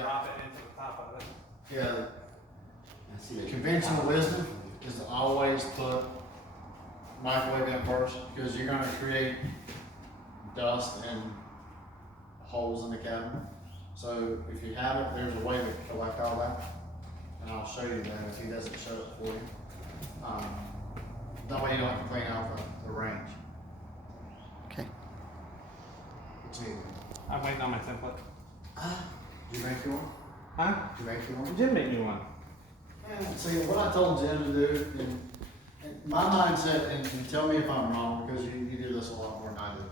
drop it into the top of it. Yeah. Conventional wisdom is to always put microwave in first, because you're gonna create dust and holes in the cabinet. So if you have it, there's a way to collect all that, and I'll show you that if he doesn't show it for you. That way you don't have to clean out the range. Okay. It's easy. I'm waiting on my template. Did you make you one? Huh? Did you make you one? Jim made me one. Yeah, see, what I told Jim to do, and my mindset, and tell me if I'm wrong, because you do this a lot more than I do.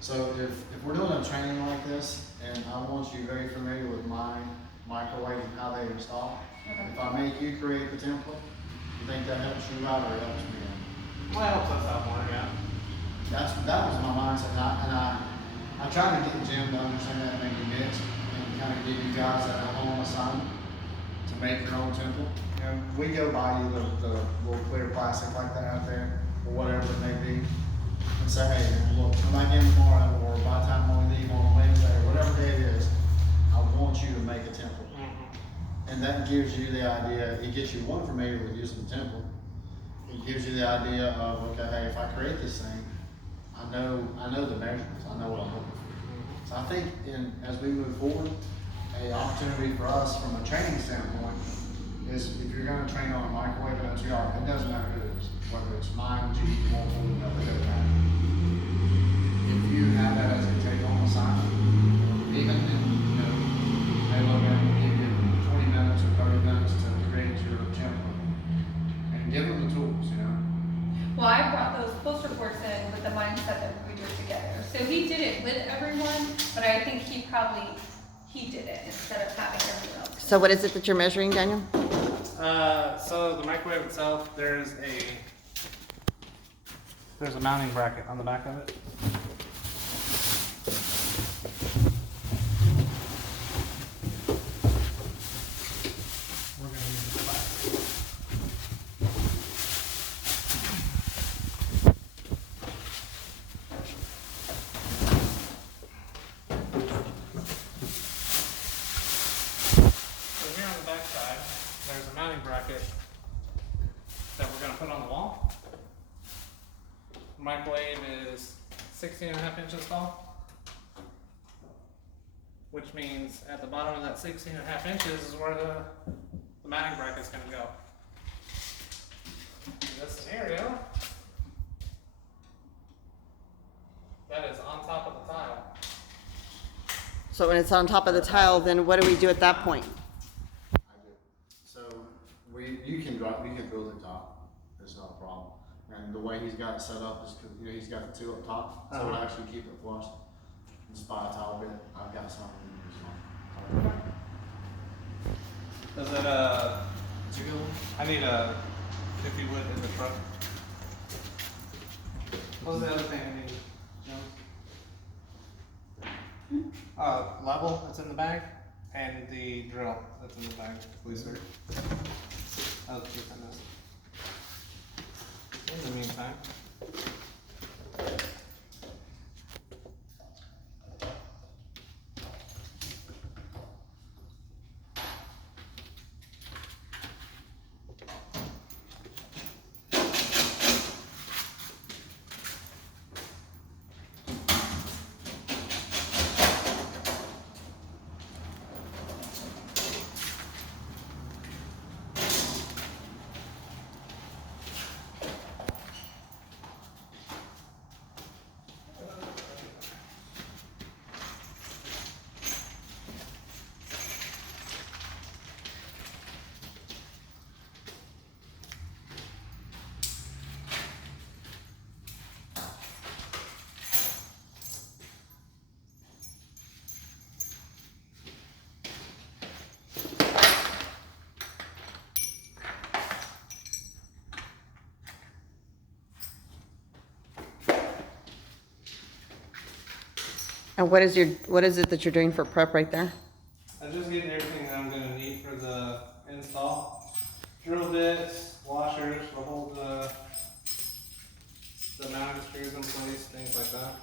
So if we're doing a training like this, and I want you very familiar with my microwave and how they install, if I make you create the template, you think that helps you out or helps me out? Well, it helps us out more, yeah. That was my mindset, and I tried to get Jim to understand that, maybe mix, and kind of give you guys that home assignment to make your own template. You know, we go buy you the little clear plastic like that out there, or whatever it may be, and say, hey, look, come back in tomorrow, or by the time we leave on Wednesday, or whatever day it is, I want you to make a template. And that gives you the idea, it gets you one familiar with using the template. It gives you the idea of, okay, hey, if I create this thing, I know the measurements, I know what I'm looking for. So I think as we move forward, a opportunity for us from a training standpoint is if you're gonna train on a microwave and OTR, it doesn't matter who it is, whether it's mine, G, multiple, it doesn't matter. If you have that as a take-home assignment, even if, they look at it and give you 20 minutes or 30 minutes to create your template, and give them the tools, Well, I brought those poster reports in with the mindset that we do it together. So he did it with everyone, but I think he did it instead of having everyone else. So what is it that you're measuring, Daniel? So the microwave itself, there's a mounting bracket on the back of it. We're gonna use the plastic. So here on the back side, there's a mounting bracket that we're going to put on the wall. The microwave is 16.5 inches tall, which means at the bottom of that 16.5 inches is where the mounting bracket is going to go. In this scenario, that is on top of the tile. So when it's on top of the tile, then what do we do at that point? I do. So you can build it top. It's not a problem. And the way he's got it set up is, he's got the two up top, so it'll actually keep it flush. Just buy a tile bit. I've got something in this one. Does it, It's a good one. I need a 50 wood in the truck. What's the other thing I need? Level that's in the bag, and the drill that's in the bag, please, sir. I'll keep on this. In the meantime. And what is it that you're doing for prep right there? I'm just getting everything that I'm gonna need for the install. Drill bits, washers to hold the mounting screws in place, things like that.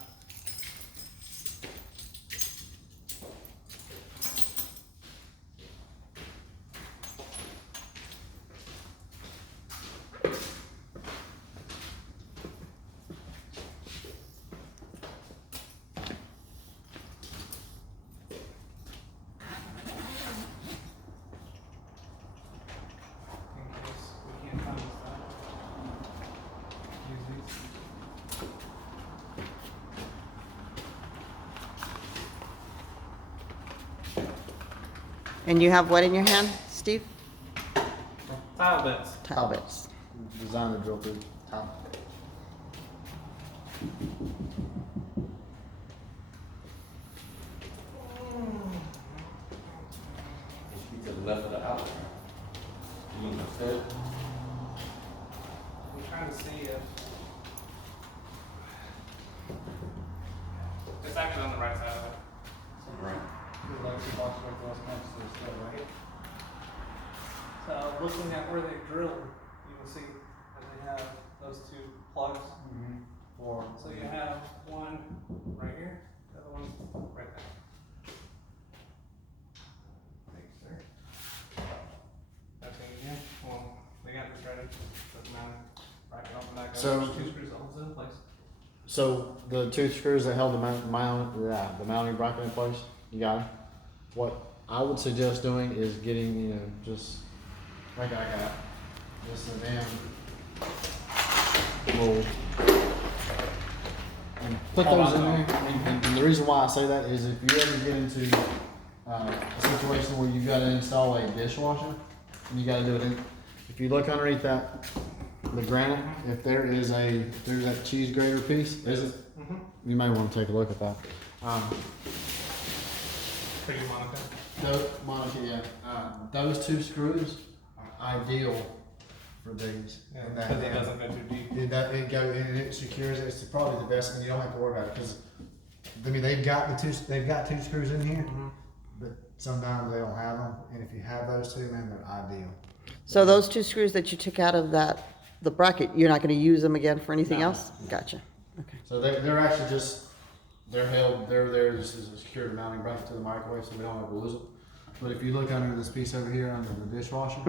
And you have what in your hand, Steve? Tile bits. Tile bits. Design the drill through top. To the left of the house. You understand? I'm trying to see if it's actually on the right side of it. Right. So looking at where they drilled, you can see that they have those two plugs. Or So you have one right here, the other one's right there. Thanks, sir. Okay, yeah, well, they got this ready, put them out, bracket on the back, So- there's two screws that holds it in place. so the two screws that held the the mounting bracket in place, you got it. What I would suggest doing is getting, just like I got, just a damn little, and put those in there. And the reason why I say that is if you ever get into a situation where you've got to install a dishwasher and you got to do it in, if you look underneath that, the granite, if there's that cheese grater piece, is it? You may want to take a look at that. For you, Monica. No, Monica, yeah. Those two screws are ideal for these. Yeah, And that- because it doesn't go too deep. and it secures it. It's probably the best, and you don't have to worry about it because, I mean, they've got two screws in here, but sometimes they don't have them. And if you have those two, man, they're ideal. So those two screws that you took out of the bracket, you're not gonna use them again for anything No. else? Gotcha. Okay. So they're actually they're there just as a secure mounting bracket to the microwave, so we don't ever lose them. But if you look under this piece over here under the dishwasher,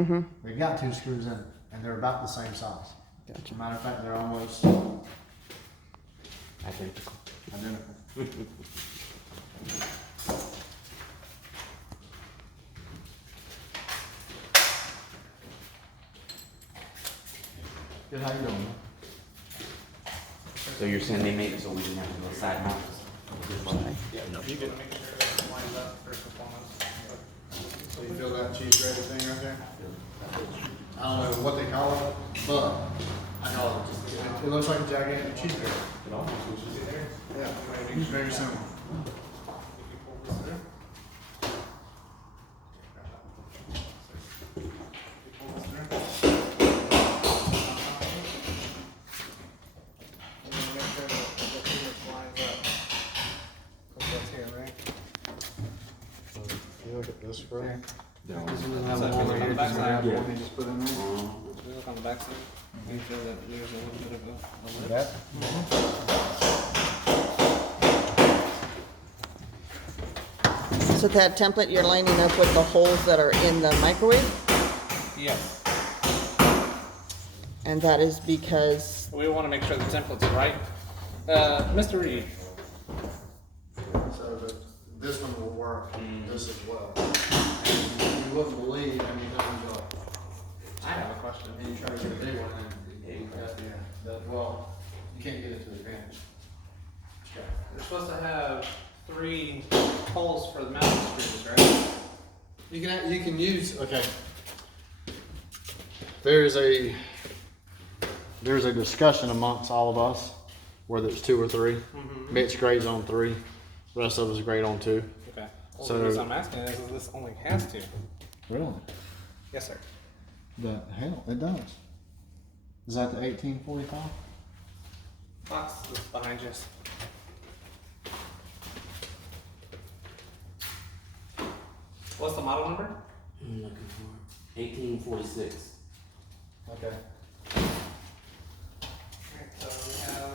they've got two screws in it, and they're about the same size. Gotcha. Matter of fact, they're almost Identical. identical. Good, how you doing? Man? So you're saying they made it so we didn't have to go side mounts? Yeah, you can make sure that it lines up first and foremost. So you feel that cheese grater thing right there? I don't know what they call it, but I call it just, it looks like a gigantic cheese grater. Yeah, it's very simple. If you pull this through. If you pull this through. And then make sure that the fingers lines up. Cause that's here, right? You look at this screw. So if you look on the back side, Yeah. They just put in there. if you look on the back side, make sure that there's a little bit of a lip. That? So that template, you're lining up with the holes that are in the microwave? Yes. And that is because, We want to make sure the template's right. Mr. Reed, So that this one will work, this as well. And you wouldn't believe how many times you're like, I have a question. and you try to get a big one and well, you can't get it to the advantage. Okay. You're supposed to have 3 holes for the mounting screws, right? You can use, okay. There's a discussion amongst all of us, whether it's 2 or 3. Mitch grades on 3, the rest of us grade on 2. Okay. Well, So- the reason I'm asking is this only has 2. Really? Yes, sir. The hell, it does. Is that the 1845? Box is behind you. What's the model number? I'm looking for 1846. Okay. Alright, so we have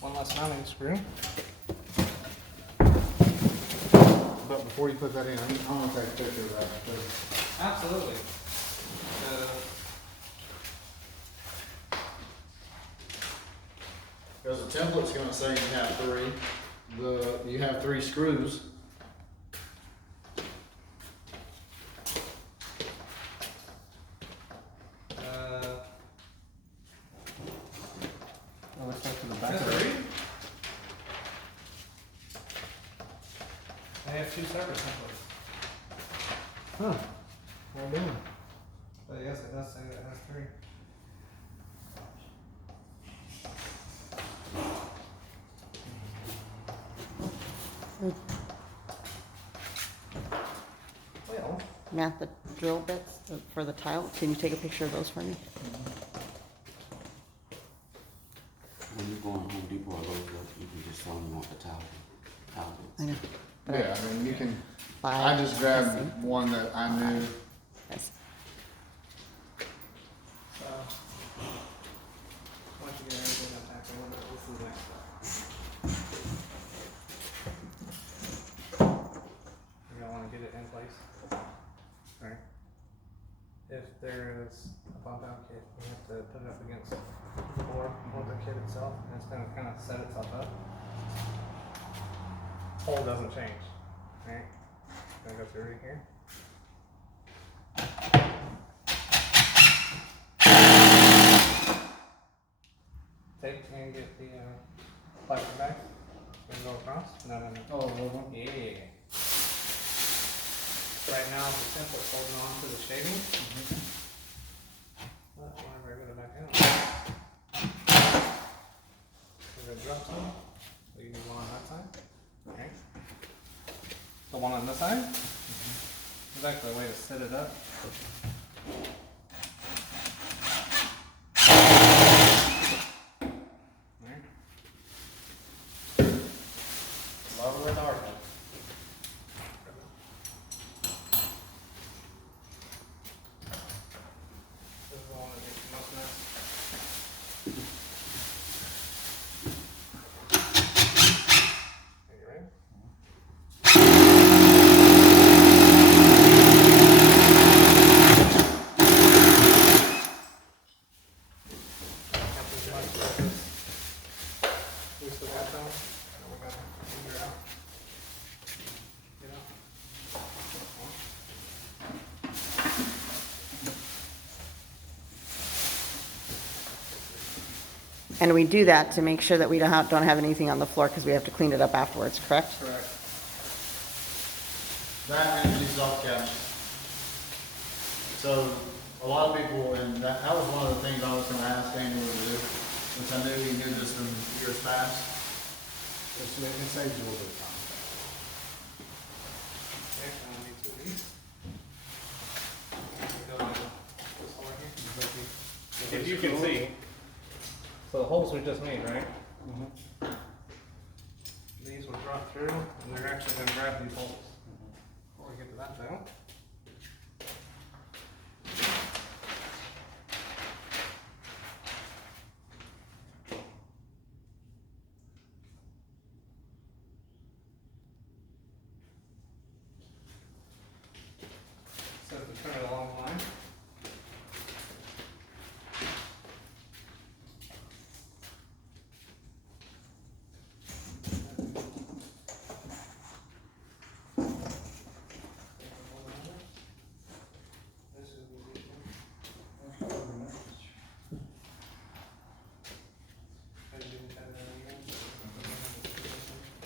one less mounting screw. But before you put that in, I want to take a picture of that. Because Absolutely. Because the template's gonna say you have 3, you have 3 screws. Let's go to the back. Mr. Reed? I have 2 separate templates. Huh. Well done. But yes, it does say that it has 3. Well, Matt, the drill bits for the tile, can you take a picture of those for me? When you go on Home Depot or Lowe's, you can just tell them you want the towel. I know. Yeah, I mean, you can, Buy- I just grabbed one that I knew. Yes. so once you get everything unpacked, this is the next step. You're gonna wanna get it in place. Right? If there is a bump out kit, you have to put it up against the floor or the kit itself, and it's gonna kind of set itself up. Hole doesn't change, right? Gonna go through right here. Take and get the plastic bag. Gonna go across. No. Oh, well, Yeah. Right now, the temple's holding on to the shaving. But whenever I get it back out, we're gonna drop some. So you need one on that side. Okay. The one on this side. There's actually a way to set it up. Alright. Lower with our head. This is the one that makes the most mess. Are you ready? Captain's much like this. We still got some, and we're gonna figure out. Get out. And we do that to make sure that we don't have anything on the floor because we have to clean it up afterwards, correct? Correct. that and these off couch. So, a lot of people, and that was one of the things I was gonna ask Daniel to do, since I knew he did this in years past. Just, it saves you a little bit of time. Okay, and I'll need 2 of these. Go in this hole right here. If you can see, so the holes we just made, right? These will drop through, and they're actually gonna grab these holes. Before we get to that though. Says to turn it along the line.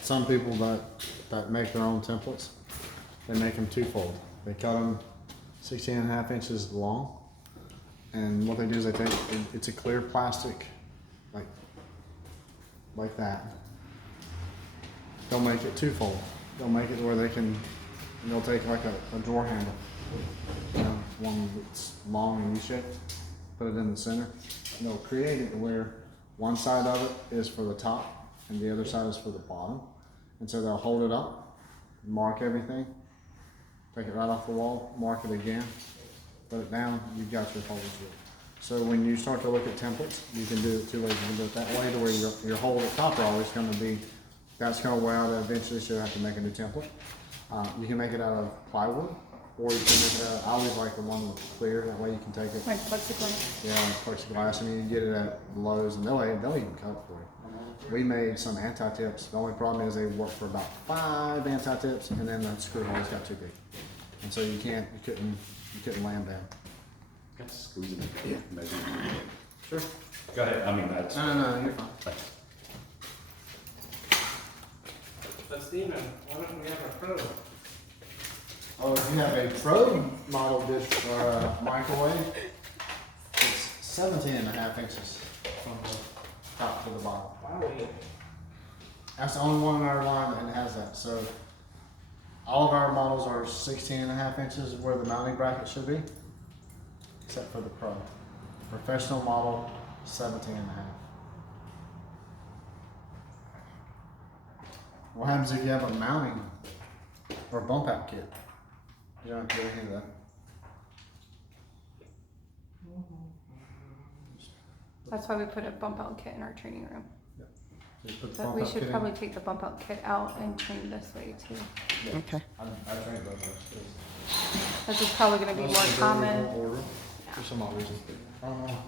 Some people that make their own templates, they make them twofold. They cut them 16.5 inches long, and what they do is they take, it's a clear plastic, like that. They'll make it twofold. They'll make it where they'll take like a drawer handle, you know, one that's long and U-shaped, put it in the center, and they'll create it where one side of it is for the top and the other side is for the bottom. And so they'll hold it up, mark everything, take it right off the wall, mark it again, put it down, you've got your holes with it. So when you start to look at templates, you can do it 2 ways. You can do it that way to where your hole at the top are always gonna be, that's gonna wear out eventually, so you have to make a new template. You can make it out of plywood, or you can make it out, I always like the one with clear, that way you can take it, Like plexiglass? yeah, plexiglass, and you can get it at Lowe's, and they'll even cut it for you. We made some anti-tips. The only problem is they work for about 5 anti-tips, and then the screw holes got too big, and so you couldn't lay them down. Got to squeeze it in. Yeah. Measure. Sure. Go ahead, I mean, that's. No, you're fine. But Steven, why don't we have a pro Oh, if you have a Pro model dish microwave, it's 17.5 inches from the top to the bottom. Wow. That's the only one in our line that has that. So all of our models are 16.5 inches where the mounting bracket should be, except for the Pro. Professional model, 17.5. What happens if you have a mounting or bump out kit? You don't have to do any of that. That's why we put a bump out kit in our training room. So you put the But bump we out kit should in. probably take the bump out kit out and train this way too. Yeah. Okay. I trained both of those. This is probably gonna be more common. For some odd reason. I don't know.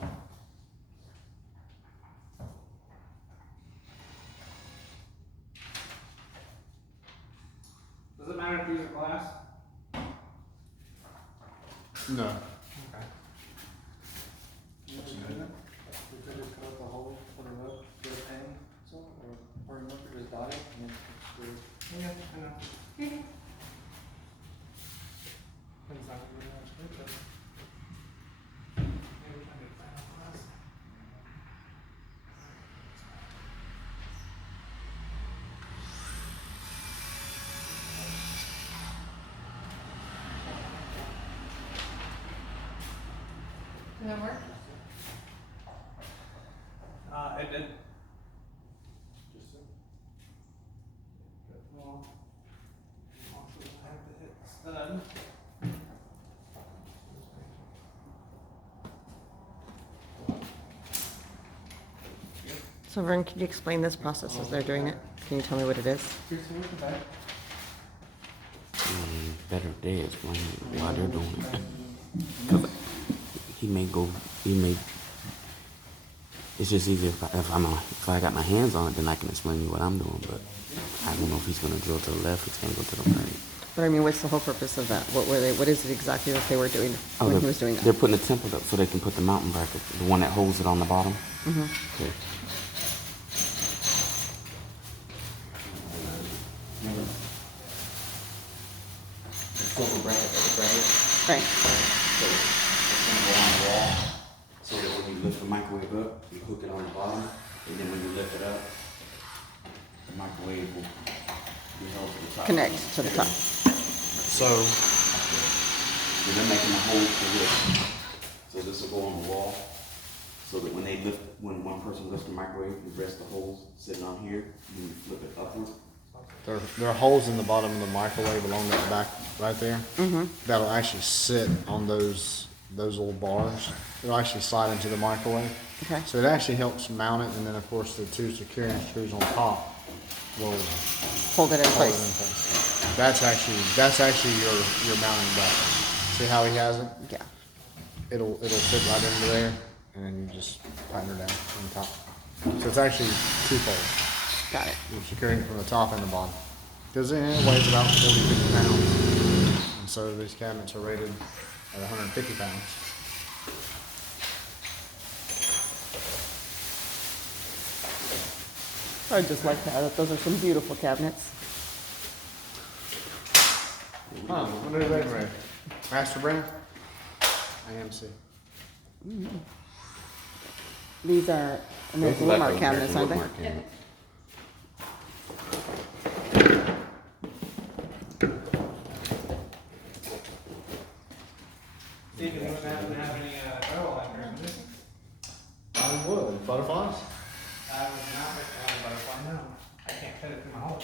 Does it matter if these are glass? No. Okay. We could just cut up a hole, put it up, get a pen, so, or you could just dot it and then screw. Yeah, I know. It's not really much good, but maybe we can get final glass. Does that work? It did. Well, also have to hit stud. So Vern, can you explain this process as they're doing it? Can you tell me what it is? Better if they explain it while they're doing it. 'Cause he may, it's just easier if I got my hands on it, then I can explain you what I'm doing, but I don't know if he's gonna drill to the left, he's gonna go to the right. But I mean, what's the whole purpose of that? What is it exactly that they were doing when he was doing They're that? putting the template up so they can put the mountain bracket, the one that holds it on the bottom. Mm-hmm. Okay. Remember? The silver bracket that was right here? Right. So it's gonna go on the wall, so that when you lift the microwave up, you hook it on the bottom, and then when you lift it up, the microwave will be held to the top. Connect to the top. So So they're making a hole for this. So this will go on the wall, so that when one person lifts the microwave, the rest of the holes sitting on here, you flip it upward. there are holes in the bottom of the microwave along that back right there. Mm-hmm. That'll actually sit on those little bars. It'll actually slide into the microwave. Okay. So it actually helps mount it, and then of course the two securing screws on top will Hold it in hold it in place. place. That's actually your mounting bracket. See how he has it? Yeah. It'll fit right into there, and then you just tighten her down on top. So it's actually twofold. Got it. You're securing from the top and the bottom. Because it weighs about 40, 50 pounds. And so these cabinets are rated at 150 pounds. I'd just like to add that those are some beautiful cabinets. Huh, what are they rated? Master brand? AMC. These are American Those are Woodmark like cabinets, aren't they? Woodmark cabinets. Steve, you wouldn't happen to have any, drywall anchors, would you? I would. Butterflies? I would not recommend a butterfly, no. I can't fit it through my hole.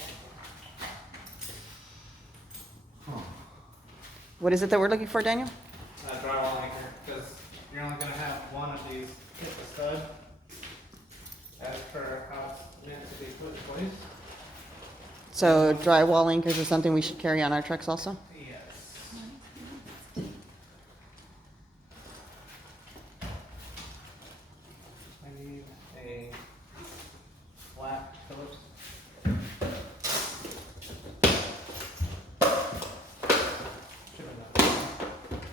What is it that we're looking for, Daniel? Drywall anchor, because you're only gonna have one of these hit the stud. As per how it's meant to be put in place. So drywall anchors is something we should carry on our trucks also? Yes. I need a flat Phillips. Should have done.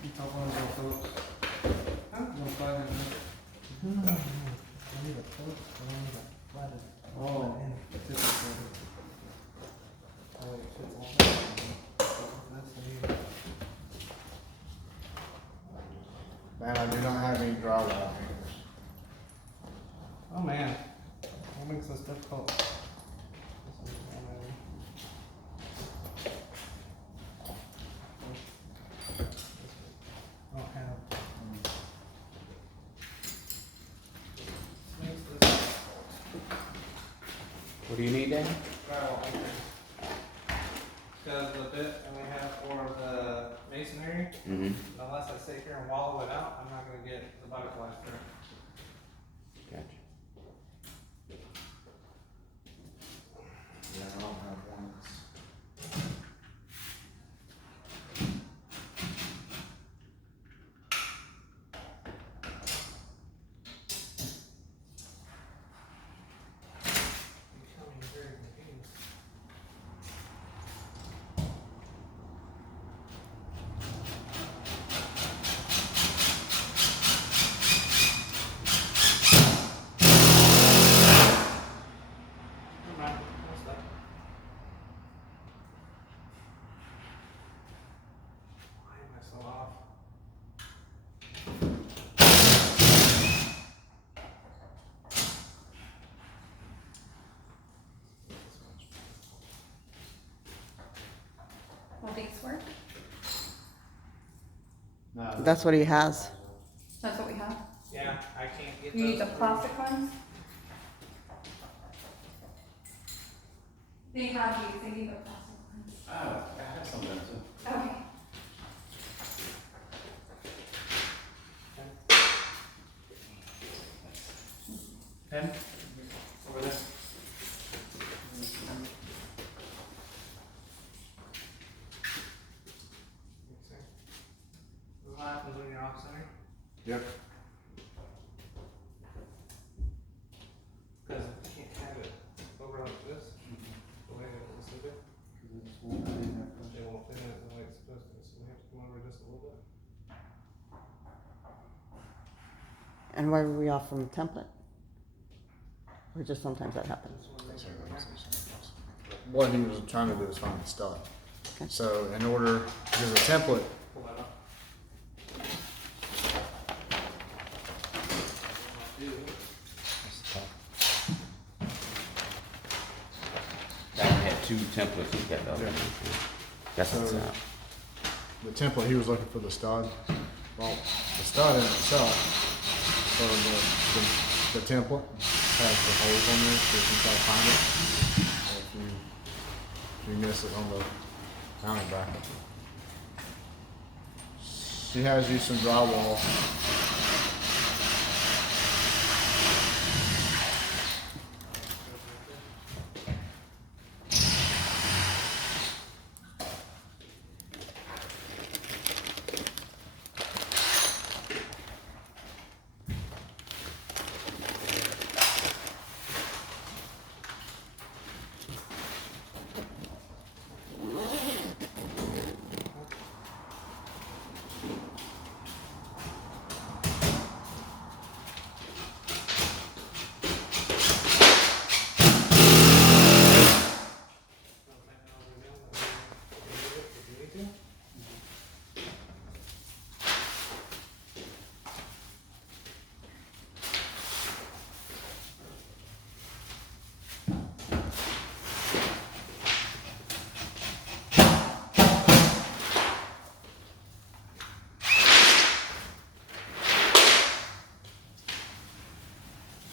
You top on the Phillips. Huh? No plug in there. I need a Phillips, I don't need a flat. Oh. It's just a- Oh, it fits all that. This. What do you need, Dan? Drywall anchors. Because the bit that we have for the masonry, Mm-hmm. unless I sit here and wallow it out, I'm not gonna get the butterflies through. Gotcha. Yeah, I don't have one that's. Becoming very confused. Never mind, that's that. Why am I so off? Will these work? No. That's what he has. That's what we have. Yeah, I can't get those. You need the through. plastic ones? They have these, they need the plastic ones. Oh, I have something too. Okay. Pen? Over there. What happens when you're off center? Yep. Because you can't have it over like this, the way that it's listed. Cause it's one thing that goes- They won't fit in it the way it's supposed to, so we have to come over just a little bit. And why were we off from the template? Or just sometimes that happens? What he was trying to do is find the stud. Okay. So in order, because the template, Pull that up. That one had two templates. He's got the other one. That's what's So- up. the template, he was looking for the stud. Well, the stud in itself, or the template has the holes on there, so you can try to find it. If you miss it on the mounting bracket. She has used some drywall.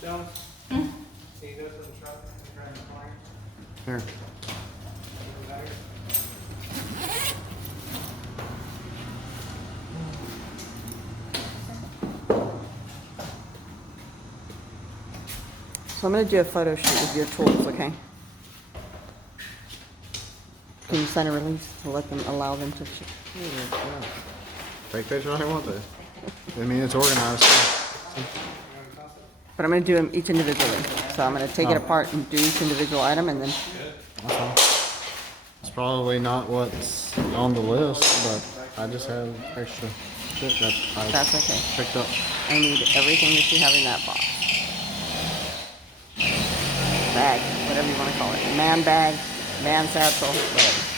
Jones? Can you go to the truck and grab the pliers? Here. Over there? So I'm gonna do a photo shoot with your tools, okay? Can you sign a release to let them, allow them to shoot? Take pictures if you want to. I mean, it's organized. But I'm gonna do them each individually. So I'm gonna take it Oh. apart and do each individual item and then, That's all. It's probably not what's on the list, but I just have extra shit that I that's okay. picked up. I need everything that you have in that box. Bag, whatever you wanna call it. Man bag, man satchel, whatever.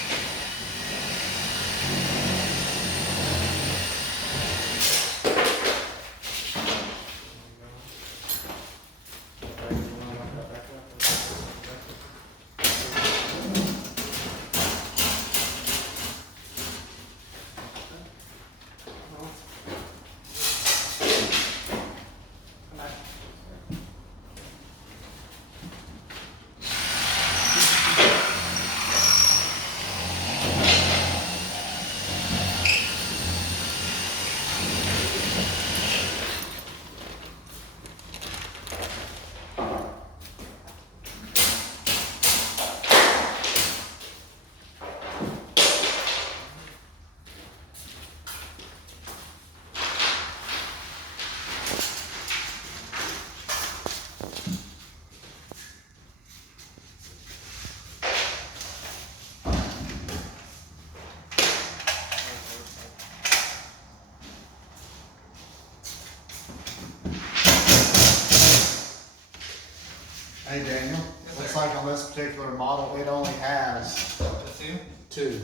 Hey Daniel, looks like on this particular model, it only has That's you? two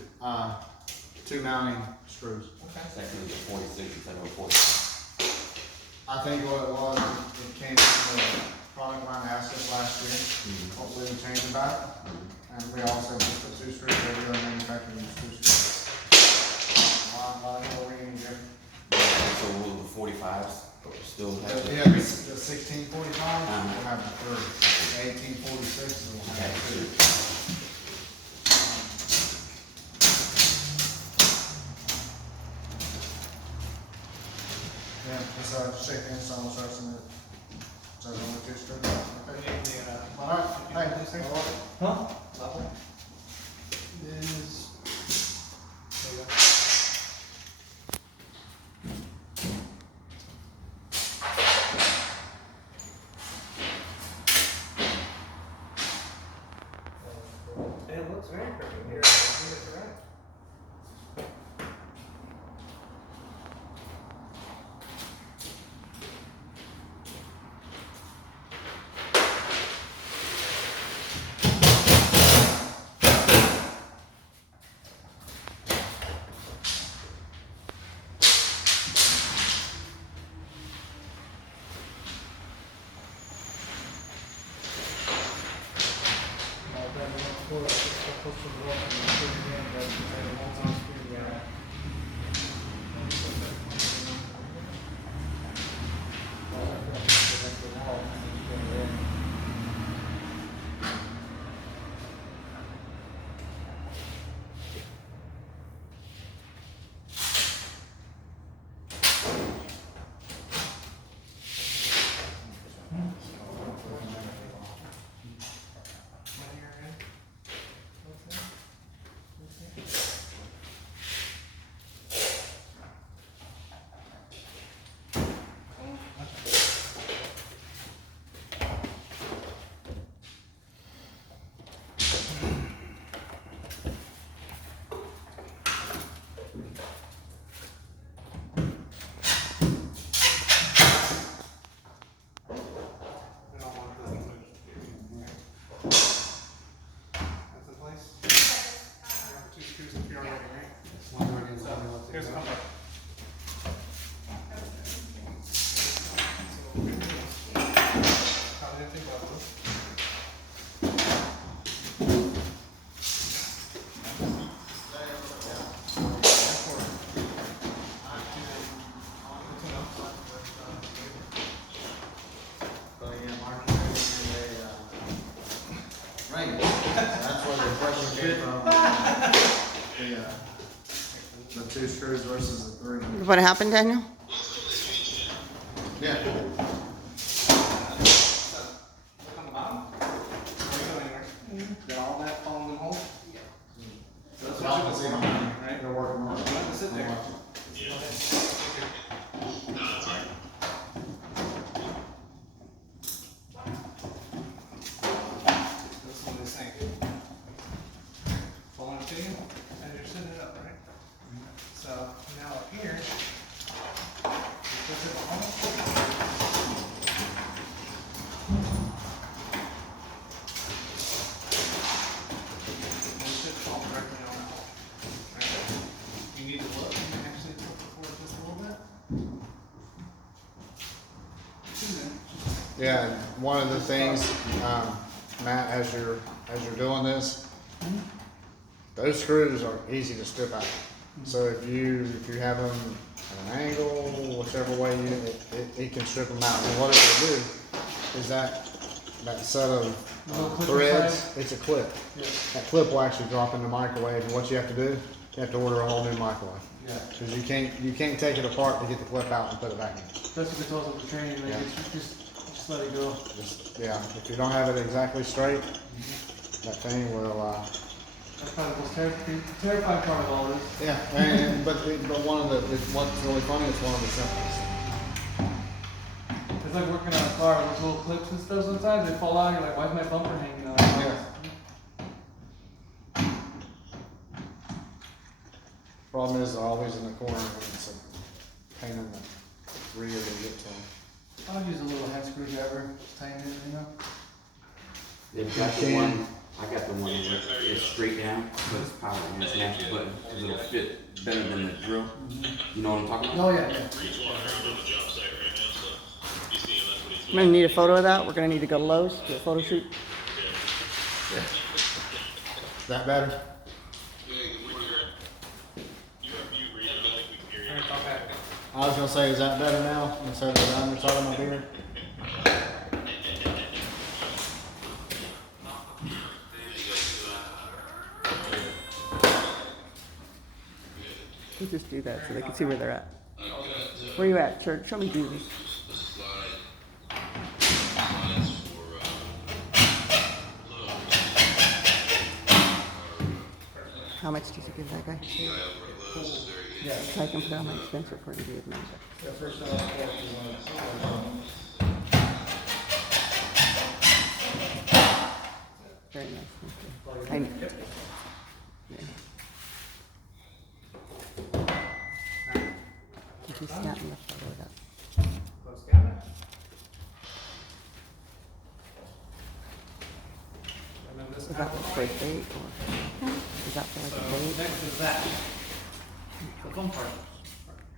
mounting screws. Okay. It's actually the 46 instead of a 45. I think what it was, it came from the product line asked us last year, what we would change about. And we also just put two screws, regular manufacturing use two screws. What we can get. So will the 45s still have Yeah, the the 1645, we'll have the three. The 1846, we'll have the two. Yeah, it's our second install, we'll start some of it. So there's only two screws. You Okay. need the, All right, hey, Huh? Level? Is. There you go. It looks very pretty here. It's right. Here's a number. How do you think about this? Right, that's where the question came from. The two screws versus the three. What happened, Daniel? Yeah. Look on the bottom. Where are you going? Got all that falling in the hole? So that's what you was saying, right? They're working on it. Let it sit there. This one is saying. Falling to you, and you're sitting it up, right? So now up here, you put it on. And it should fall directly on the hole. Right? You need to look and actually tilt the board just a little bit. Yeah, one of the things, Matt, as you're doing this, those screws are easy to strip out. So if you have them at an angle, whichever way it can strip them out. And what it will do is that set of Little clip threads, inside? it's a clip. Yeah. That clip will actually drop in the microwave, and what you have to do, you have to order a whole new microwave. Yeah. Because you can't take it apart to get the clip out and put it back in. That's what they told us at the training, like, Yeah. just let it go. Just, yeah, if you don't have it exactly straight, that thing will, That's probably the most terrifying part of all this. yeah, but one of what's really funny is one of the simplest. It's like working on a car with little clips and stuff sometimes, they fall out, you're like, why's my bumper hanging out? Yeah. Problem is, they're always in the corner when it's a pain in the rear to get to them. I'll use a little hand screwdriver, just tighten it, you know? They've got the one, I got the one that is straight down, but it's power and it's natural button, because it'll fit better than the drill. You know what I'm talking about? Oh, yeah, yeah. I'm gonna need a photo of that. We're gonna need to go to Lowe's, do a photo shoot. Is that better? Alright, talk back. I was gonna say, is that better now, instead of the underside of my beard? We'll just do that so they can see where they're at. Where you at, church? Show me Jesus. How much did you give that guy? Yeah. So I can put on my expense report and do it now. The first time I spoke Very nice, thank you. Yeah. Did you snap me a photo of that? Go scan it. And then this Is that for a date or, is that for like a date? next is that. The fun part.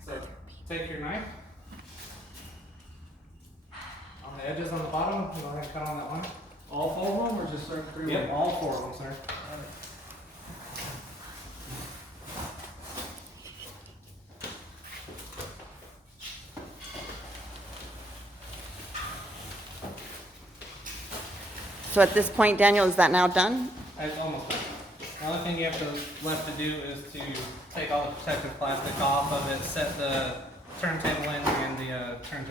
So take your knife. On the edges on the bottom, go ahead and cut on that line. All four of them, or just certain three? Yep, all four of them, sir. So at this point, Daniel, is that now done? It's almost done. The only thing you have to left to do is to take all the protective plastic off of it, set the turntable in and the turntable